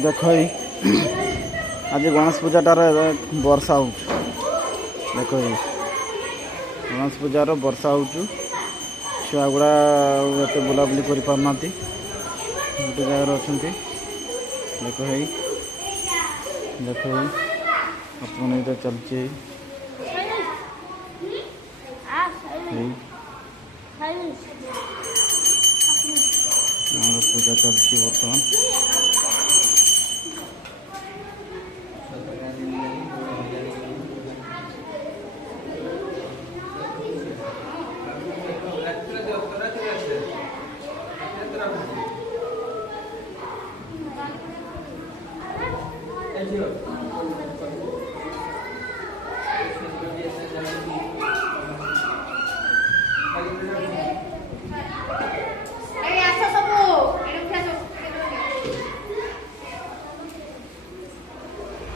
देख आज गणेश पूजाटार वर्षा हो देख गणेश पूजार वर्षा हो छुआ गुड़ा ये बुलाबुली कर पारना गोटे जगार अच्छा देख देख अपन तो चलचे पूजा चलती बर्तमान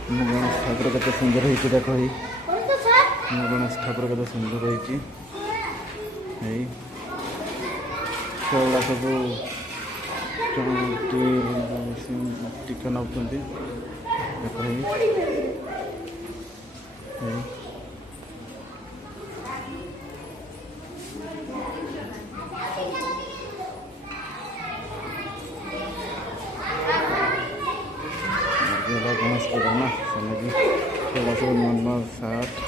गणेश ठाकुर के सुंदर हो देख गणेश ठाकुर के सुंदर हो सब टीका नौ गणेश पूजा ना समझी सब नुआ सार्ट